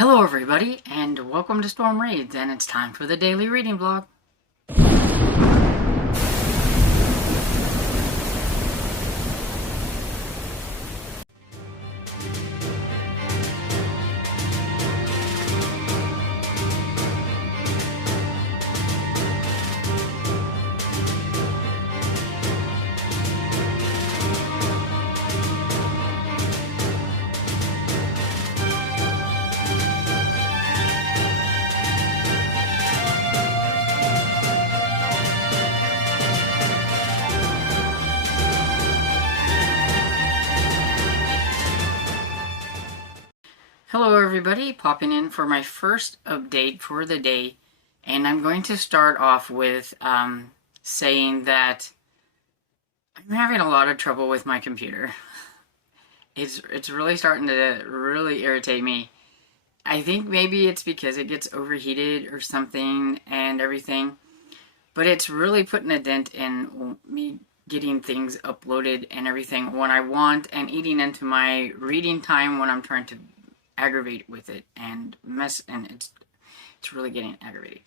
Hello everybody, and welcome to Storm Reads, and it's time for the daily reading vlog. Hello everybody, popping in for my first update for the day, and I'm going to start off with saying that I'm having a lot of trouble with my computer. It's really starting to really irritate me. I think maybe it's because it gets overheated or something and everything, but it's really putting a dent in me getting things uploaded and everything when I want, and eating into my reading time when I'm trying to aggravate with it and mess, and it's really getting aggravating.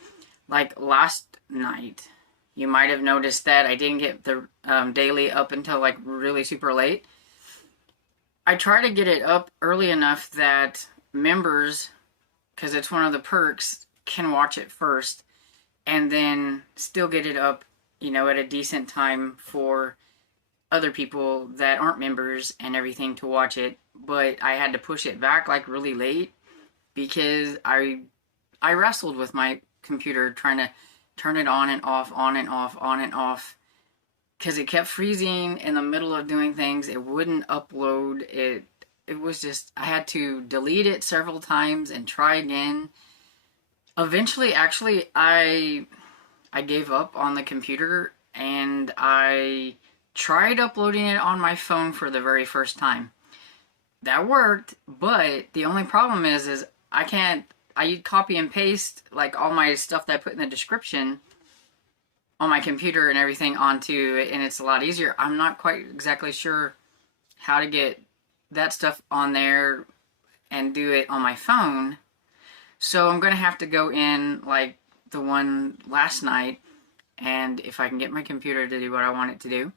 Like last night, you might have noticed that I didn't get the daily up until like really super late. I try to get it up early enough that members, because it's one of the perks, can watch it first and then still get it up, at a decent time for other people that aren't members and everything to watch it. But I had to push it back like really late because I wrestled with my computer trying to turn it on and off, on and off, on and off, because it kept freezing in the middle of doing things. It wouldn't upload. It was just, I had to delete it several times and try again. Eventually, actually, I gave up on the computer and I tried uploading it on my phone for the very first time. That worked, but the only problem is I copy and paste like all my stuff that I put in the description on my computer and everything onto it, and it's a lot easier. I'm not quite exactly sure how to get that stuff on there and do it on my phone. So I'm going to have to go in like the one last night, and if I can get my computer to do what I want it to do,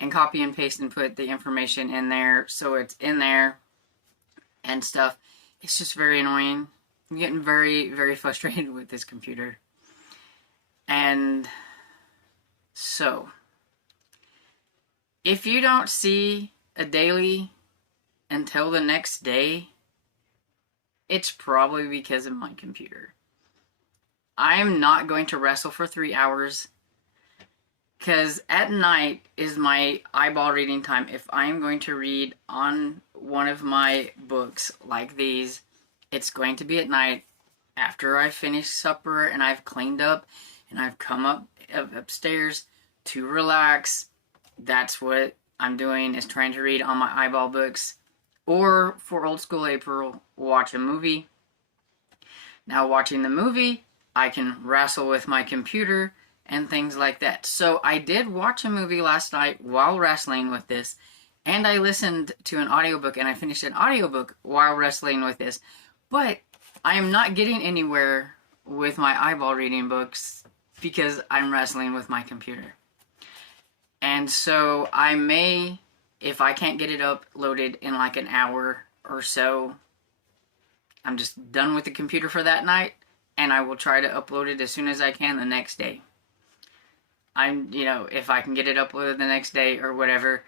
and copy and paste and put the information in there so it's in there and stuff. It's just very annoying. I'm getting very, very frustrated with this computer. And so, if you don't see a daily until the next day, it's probably because of my computer. I'm not going to wrestle for 3 hours, because at night is my eyeball reading time. If I'm going to read on one of my books like these, it's going to be at night after I finish supper and I've cleaned up and I've come up upstairs to relax. That's what I'm doing, is trying to read on my eyeball books. Or for old school April, watch a movie. Now watching the movie, I can wrestle with my computer and things like that. So I did watch a movie last night while wrestling with this, and I listened to an audiobook, and I finished an audiobook while wrestling with this. But I am not getting anywhere with my eyeball reading books because I'm wrestling with my computer. And so I may, if I can't get it uploaded in like an hour or so, I'm just done with the computer for that night, and I will try to upload it as soon as I can the next day. If I can get it uploaded the next day or whatever.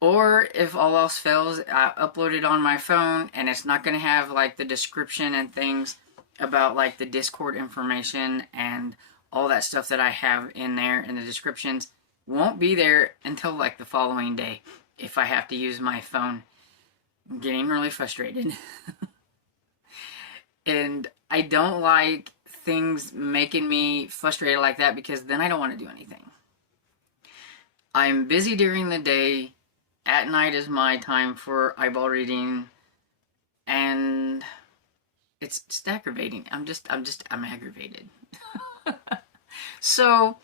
Or if all else fails, I upload it on my phone, and it's not going to have like the description and things about like the Discord information and all that stuff that I have in there in the descriptions. Won't be there until like the following day if I have to use my phone. I'm getting really frustrated. And I don't like things making me frustrated like that, because then I don't want to do anything. I'm busy during the day. At night is my time for eyeball reading, and it's just aggravating. I'm aggravated. So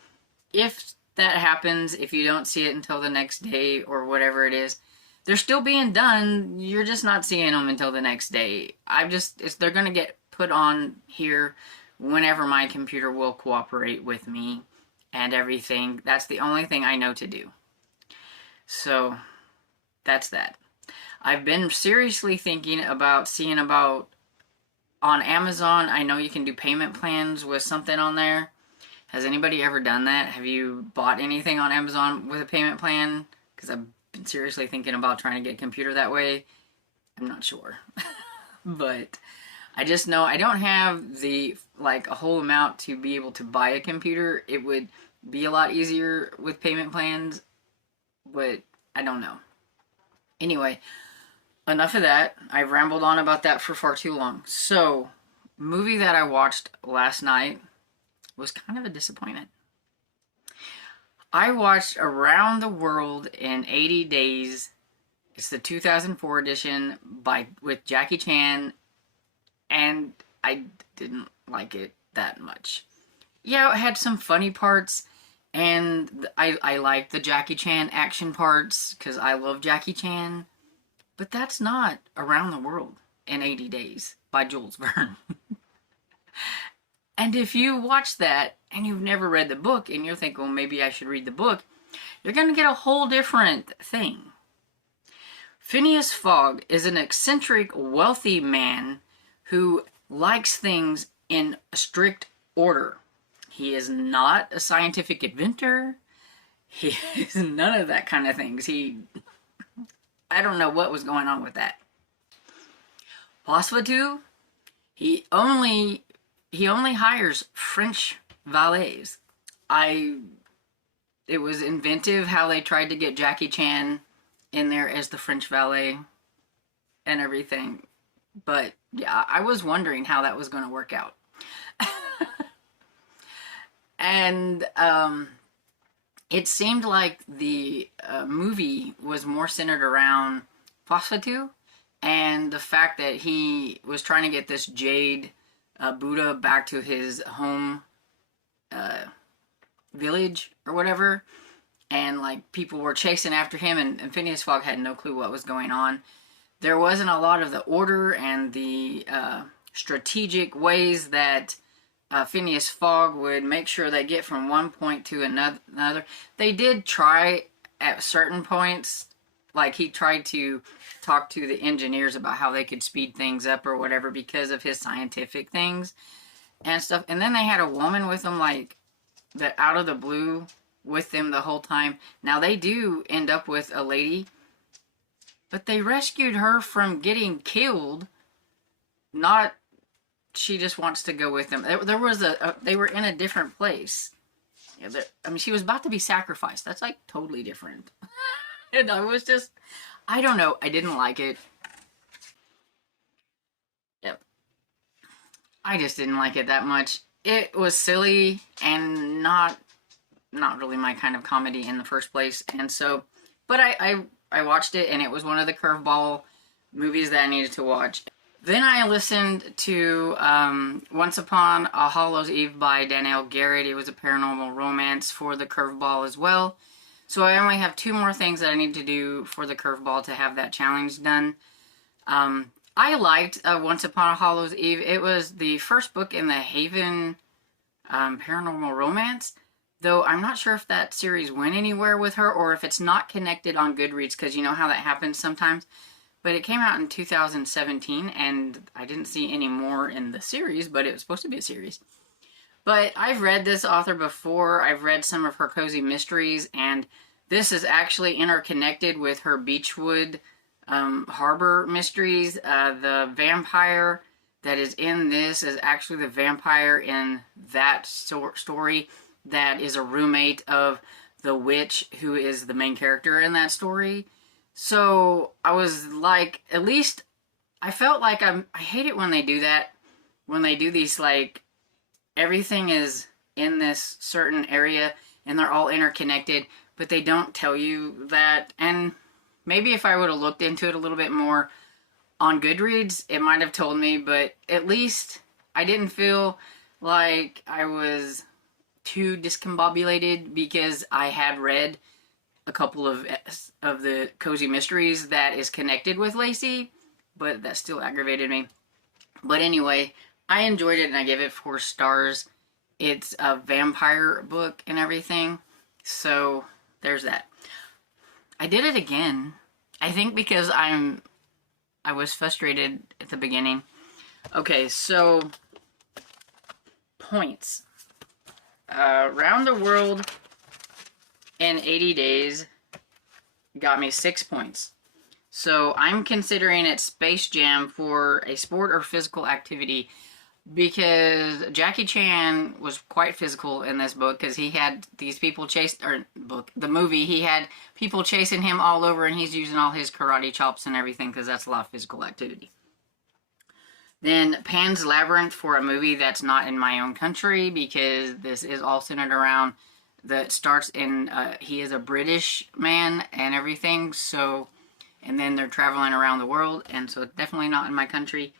if that happens, if you don't see it until the next day or whatever it is, they're still being done. You're just not seeing them until the next day. They're going to get put on here whenever my computer will cooperate with me and everything. That's the only thing I know to do. So that's that. I've been seriously thinking about seeing about on Amazon. I know you can do payment plans with something on there. Has anybody ever done that? Have you bought anything on Amazon with a payment plan? Because I've been seriously thinking about trying to get a computer that way. I'm not sure. But I just know I don't have the, like, a whole amount to be able to buy a computer. It would be a lot easier with payment plans, but I don't know. Anyway, enough of that. I've rambled on about that for far too long. So, movie that I watched last night was kind of a disappointment. I watched Around the World in 80 Days. It's the 2004 edition with Jackie Chan, and I didn't like it that much. Yeah, it had some funny parts, and I liked the Jackie Chan action parts, because I love Jackie Chan, but that's not Around the World in 80 Days by Jules Verne. And if you watch that, and you've never read the book, and you're thinking, well, maybe I should read the book, you're going to get a whole different thing. Phineas Fogg is an eccentric, wealthy man who likes things in a strict order. He is not a scientific inventor. He is none of that kind of things. I don't know what was going on with that. Passepartout, he only hires French valets. It was inventive how they tried to get Jackie Chan in there as the French valet and everything. But yeah, I was wondering how that was going to work out. And it seemed like the movie was more centered around Passepartout and the fact that he was trying to get this jade Buddha back to his home village or whatever, and like people were chasing after him, and Phineas Fogg had no clue what was going on. There wasn't a lot of the order and the strategic ways that Phineas Fogg would make sure they get from one point to another. They did try at certain points, like he tried to talk to the engineers about how they could speed things up or whatever because of his scientific things and stuff. And then they had a woman with them, like, that out of the blue with them the whole time. Now, they do end up with a lady, but they rescued her from getting killed. Not, she just wants to go with them. There was they were in a different place. Yeah, I mean, she was about to be sacrificed. That's, like, totally different. And I was just, I don't know. I didn't like it. Yep. I just didn't like it that much. It was silly and not really my kind of comedy in the first place. And so, but I watched it, and it was one of the curveball movies that I needed to watch. Then I listened to Once Upon a Hallows Eve by Danielle Garrett. It was a paranormal romance for the curveball as well. So I only have 2 more things that I need to do for the curveball to have that challenge done. I liked Once Upon a Hallows Eve. It was the first book in the Haven paranormal romance, though I'm not sure if that series went anywhere with her or if it's not connected on Goodreads, because you know how that happens sometimes. But it came out in 2017, and I didn't see any more in the series, but it was supposed to be a series. But I've read this author before. I've read some of her cozy mysteries, and this is actually interconnected with her Beechwood Harbor mysteries. The vampire that is in this is actually the vampire in that story that is a roommate of the witch who is the main character in that story. So I was like, at least I felt like I hate it when they do that, when they do these, like, everything is in this certain area and they're all interconnected, but they don't tell you that. And maybe if I would have looked into it a little bit more on Goodreads, it might have told me, but at least I didn't feel like I was too discombobulated because I had read a couple of the cozy mysteries that is connected with Lacey, but that still aggravated me. But anyway, I enjoyed it and I gave it 4 stars. It's a vampire book and everything, so there's that. I did it again. I think because I was frustrated at the beginning. Okay, so points. Around the World in 80 Days got me 6 points. So I'm considering it Space Jam for a sport or physical activity, because Jackie Chan was quite physical in this book, because he had these people the movie, he had people chasing him all over and he's using all his karate chops and everything, because that's a lot of physical activity. Then Pan's Labyrinth for a movie that's not in my own country, because this is all centered around, that starts in, he is a British man and everything, so, and then they're traveling around the world, and so it's definitely not in my country.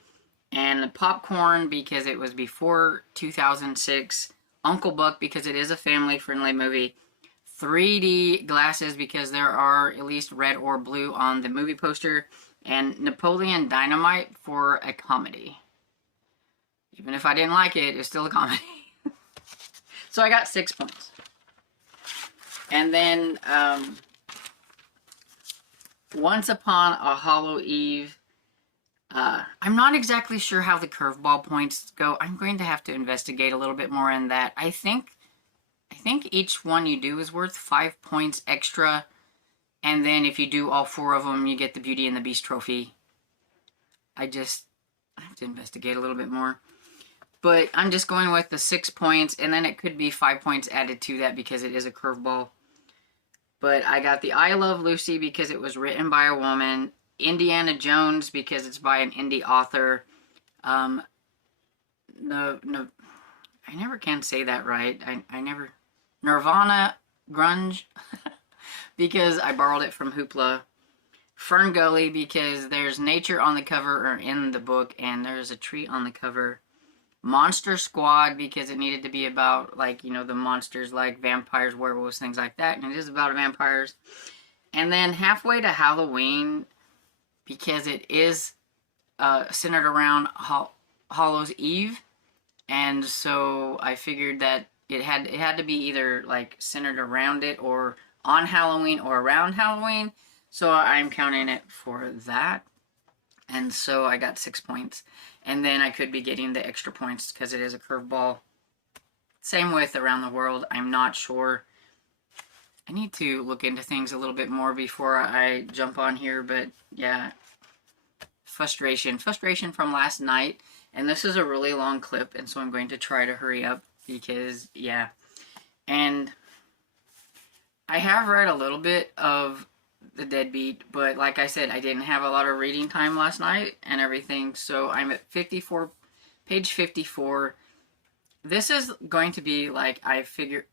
And Popcorn, because it was before 2006. Uncle Buck, because it is a family-friendly movie. 3D Glasses, because there are at least red or blue on the movie poster. And Napoleon Dynamite for a comedy. Even if I didn't like it, it's still a comedy. So I got 6 points. And then Once Upon a Hollow Eve. I'm not exactly sure how the curveball points go. I'm going to have to investigate a little bit more in that. I think each one you do is worth 5 points extra. And then if you do all 4 of them, you get the Beauty and the Beast trophy. I have to investigate a little bit more. But I'm just going with the 6 points, and then it could be 5 points added to that because it is a curveball. But I got the I Love Lucy because it was written by a woman. Indiana Jones because it's by an indie author. I never can say that right. I never. Nirvana Grunge because I borrowed it from Hoopla. Fern Gully because there's nature on the cover or in the book, and there's a tree on the cover. Monster Squad because it needed to be about, like, you know, the monsters like vampires, werewolves, things like that, and it is about vampires. And then Halfway to Halloween because it is centered around Hallows Eve, and so I figured that it had to be either like centered around it or on Halloween or around Halloween, so I'm counting it for that. And so I got 6 points, and then I could be getting the extra points because it is a curveball. Same with Around the World. I'm not sure. I need to look into things a little bit more before I jump on here, but yeah. Frustration from last night, and this is a really long clip, and so I'm going to try to hurry up because, yeah. And I have read a little bit of The Deadbeat, but like I said, I didn't have a lot of reading time last night and everything, so I'm at page 54. This is going to be like, I figure,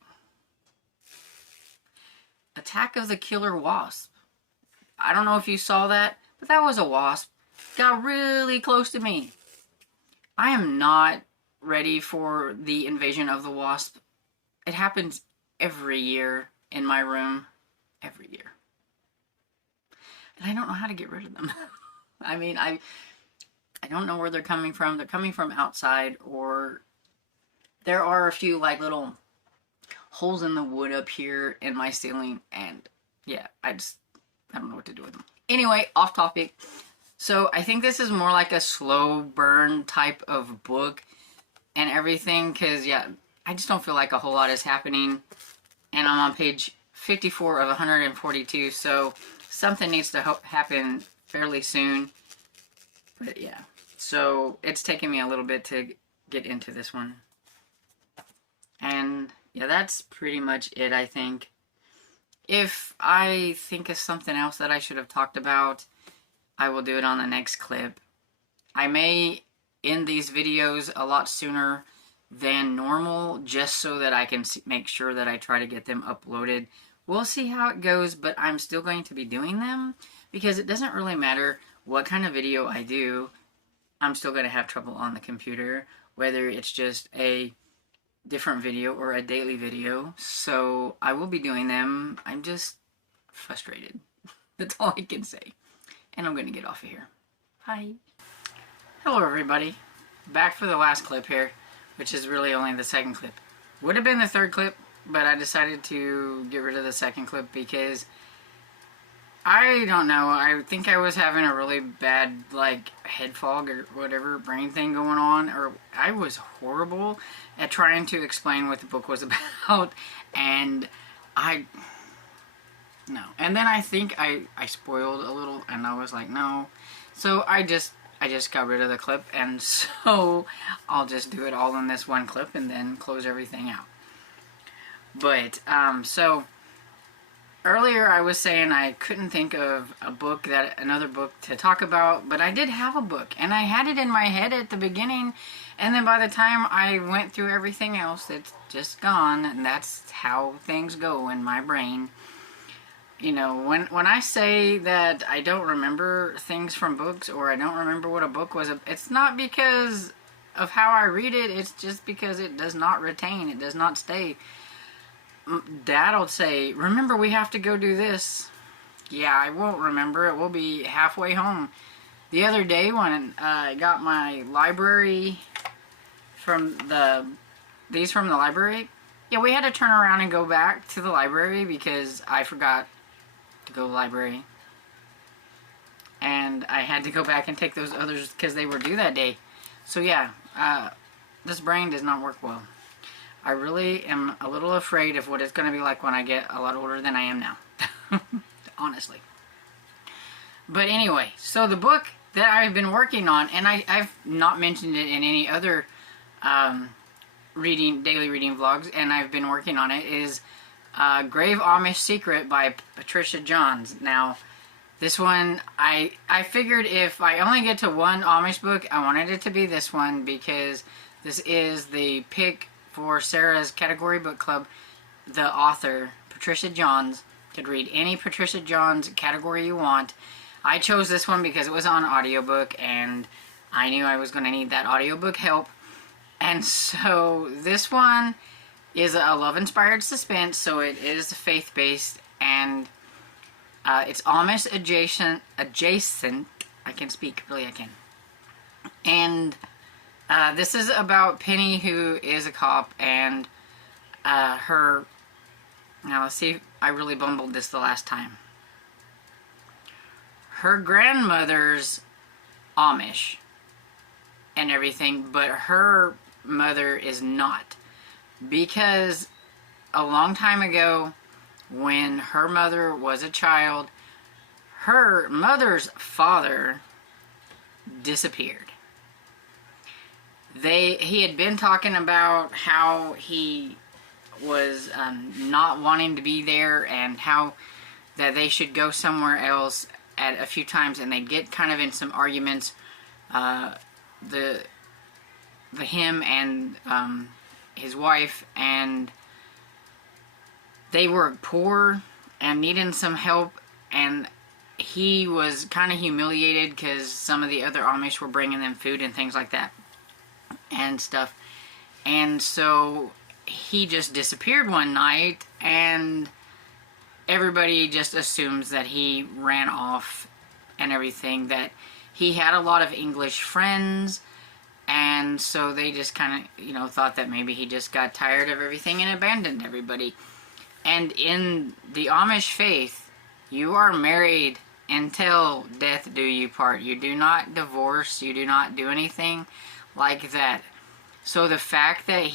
Attack of the Killer Wasp. I don't know if you saw that, but that was a wasp. Got really close to me. I am not ready for the invasion of the wasp. It happens every year in my room. Every year. And I don't know how to get rid of them. I mean, I don't know where they're coming from. They're coming from outside, or there are a few like little holes in the wood up here in my ceiling, and yeah, I don't know what to do with them. Anyway, off topic. So I think this is more like a slow burn type of book and everything, because yeah, I just don't feel like a whole lot is happening, and I'm on page 54 of 142, so something needs to happen fairly soon. But yeah, so it's taking me a little bit to get into this one. And yeah, that's pretty much it, I think. If I think of something else that I should have talked about, I will do it on the next clip. I may end these videos a lot sooner than normal, just so that I can make sure that I try to get them uploaded. We'll see how it goes, but I'm still going to be doing them, because it doesn't really matter what kind of video I do. I'm still going to have trouble on the computer, whether it's just a different video or a daily video. So I will be doing them. I'm just frustrated. That's all I can say. And I'm going to get off of here. Bye. Hello, everybody. Back for the last clip here, which is really only the second clip. Would have been the third clip, but I decided to get rid of the second clip because I don't know. I think I was having a really bad, like, head fog or whatever, brain thing going on. Or I was horrible at trying to explain what the book was about. And no. And then I think I spoiled a little, and I was like, no. So I just got rid of the clip, and so I'll just do it all in this one clip and then close everything out. But, so earlier I was saying I couldn't think of another book to talk about, but I did have a book, and I had it in my head at the beginning, and then by the time I went through everything else, it's just gone, and that's how things go in my brain. You know, when I say that I don't remember things from books, or I don't remember what a book was, it's not because of how I read it, it's just because it does not retain, it does not stay. Dad'll say, remember we have to go do this. Yeah, I won't remember it. We'll be halfway home. The other day when I got my library these from the library, yeah, we had to turn around and go back to the library because I forgot to go to the library. And I had to go back and take those others because they were due that day. So yeah, this brain does not work well. I really am a little afraid of what it's going to be like when I get a lot older than I am now. Honestly. But anyway, so the book that I've been working on, and I've not mentioned it in any other daily reading vlogs, and I've been working on it, is Grave Amish Secret by Patricia Johns. Now, this one, I figured if I only get to one Amish book, I wanted it to be this one, because this is the pick for Sarah's Category Book Club. The author, Patricia Johns, could read any Patricia Johns category you want. I chose this one because it was on audiobook, and I knew I was going to need that audiobook help. And so this one is a love-inspired suspense, so it is faith-based, and it's Amish adjacent. I can speak, really I can. And this is about Penny, who is a cop, and her... Now, let's see, I really bumbled this the last time. Her grandmother's Amish and everything, but her mother is not. Because a long time ago, when her mother was a child, her mother's father disappeared. He had been talking about how he was not wanting to be there, and how that they should go somewhere else at a few times, and they'd get kind of in some arguments, him and his wife, and they were poor and needing some help, and he was kind of humiliated because some of the other Amish were bringing them food and things like that and stuff, and so he just disappeared one night, and everybody just assumes that he ran off and everything, that he had a lot of English friends, and so they just kind of, thought that maybe he just got tired of everything and abandoned everybody. And in the Amish faith, you are married until death do you part. You do not divorce, you do not do anything like that. So the fact that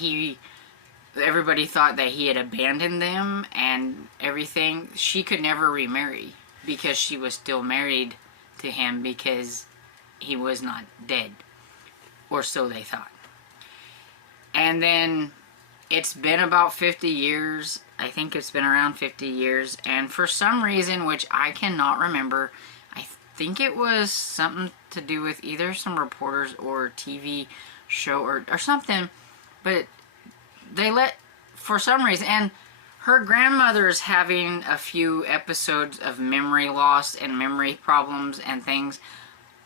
everybody thought that he had abandoned them and everything, she could never remarry because she was still married to him because he was not dead, or so they thought. And then it's been about 50 years, I think it's been around 50 years, and for some reason, which I cannot remember, I think it was something to do with either some reporters or TV show or something, but for some reason, and her grandmother's having a few episodes of memory loss and memory problems and things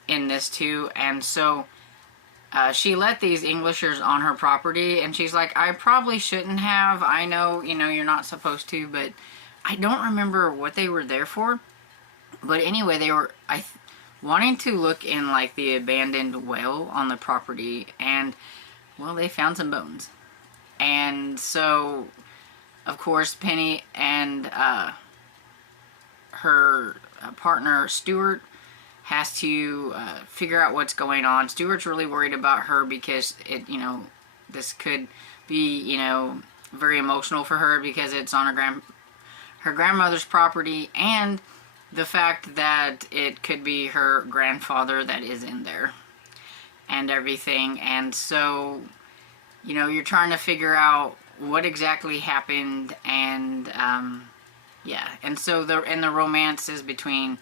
in this too, and so she let these Englishers on her property, and she's like, I probably shouldn't have, I know, you're not supposed to, but I don't remember what they were there for, but anyway, they were wanting to look in like the abandoned well on the property, and well, they found some bones. And so, of course, Penny and her partner Stuart has to figure out what's going on. Stuart's really worried about her because this could be, very emotional for her because it's on her grandmother's property, and the fact that it could be her grandfather that is in there and everything. And so, you're trying to figure out what exactly happened, and yeah. And so the romance is between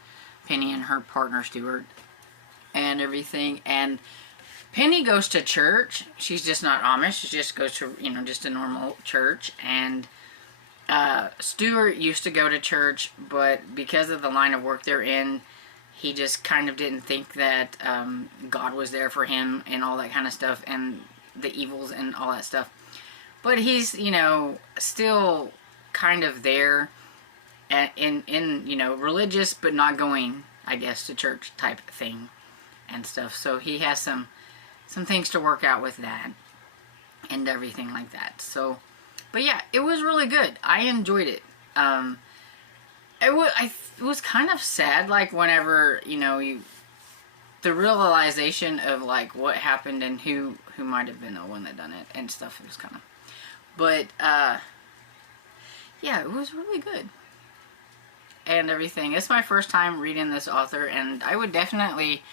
Penny and her partner Stuart and everything. And Penny goes to church. She's just not Amish. She just goes to, just a normal church. And Stuart used to go to church, but because of the line of work they're in, he just kind of didn't think that God was there for him and all that kind of stuff, and the evils and all that stuff. But he's, still kind of there in religious, but not going, I guess, to church type thing and stuff. So he has some things to work out with that and everything like that. So, but yeah, it was really good. I enjoyed it. It was kind of sad, like whenever the realization of like what happened and who might have been the one that done it and stuff. It was kind of, but yeah, it was really good and everything. It's my first time reading this author, and I would definitely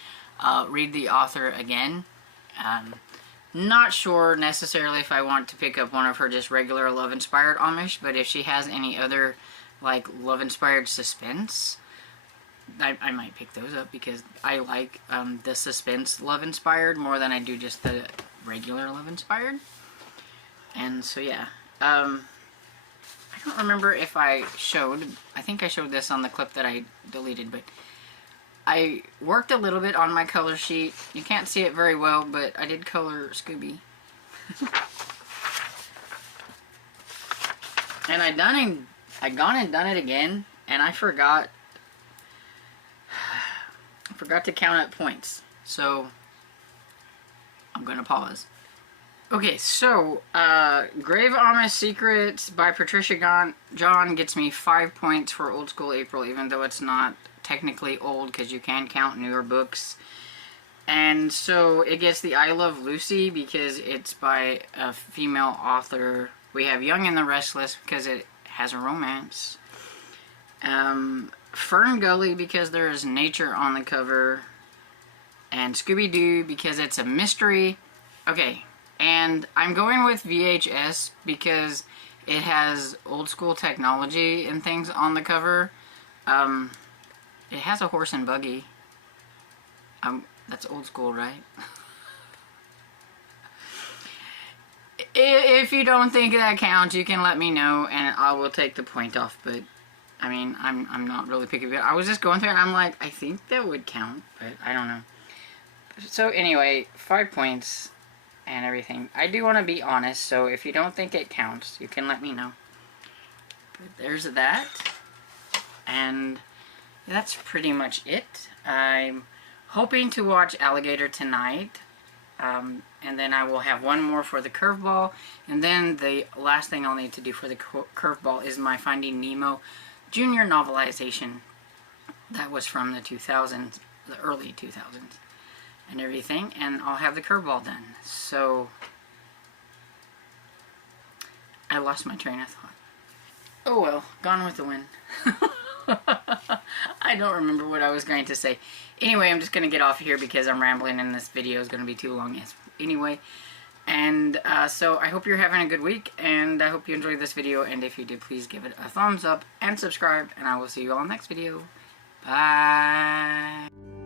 read the author again. Not sure necessarily if I want to pick up one of her just regular love-inspired Amish, but if she has any other like love-inspired suspense, I might pick those up, because I like the suspense love-inspired more than I do just the regular love-inspired. And so yeah, I don't remember if I think I showed this on the clip that I deleted, but I worked a little bit on my color sheet. You can't see it very well, but I did color Scooby. And I gone and done it again, and I forgot to count up points. So I'm gonna pause. Okay, so Grave Amish Secrets by Patricia John gets me 5 points for Old School April, even though it's not technically old, because you can count newer books. And so it gets the I Love Lucy because it's by a female author. We have Young and the Restless because it has a romance. Fern Gully because there is nature on the cover. And Scooby-Doo because it's a mystery. Okay, and I'm going with VHS because it has old school technology and things on the cover. It has a horse and buggy. That's old school, right? If you don't think that counts, you can let me know and I will take the point off. But I mean, I'm not really picky. I was just going through it and I'm like, I think that would count, but I don't know. So anyway, 5 points and everything. I do want to be honest, so if you don't think it counts, you can let me know. But there's that. And that's pretty much it. I'm hoping to watch Alligator tonight. And then I will have one more for the curveball. And then the last thing I'll need to do for the curveball is my Finding Nemo Junior novelization. That was from the 2000s, the early 2000s and everything. And I'll have the curveball done. So I lost my train of thought. Oh well, gone with the wind. I don't remember what I was going to say. Anyway, I'm just going to get off here because I'm rambling and this video is going to be too long anyway. And so I hope you're having a good week, and I hope you enjoyed this video, and if you did, please give it a thumbs up and subscribe, and I will see you all next video. Bye!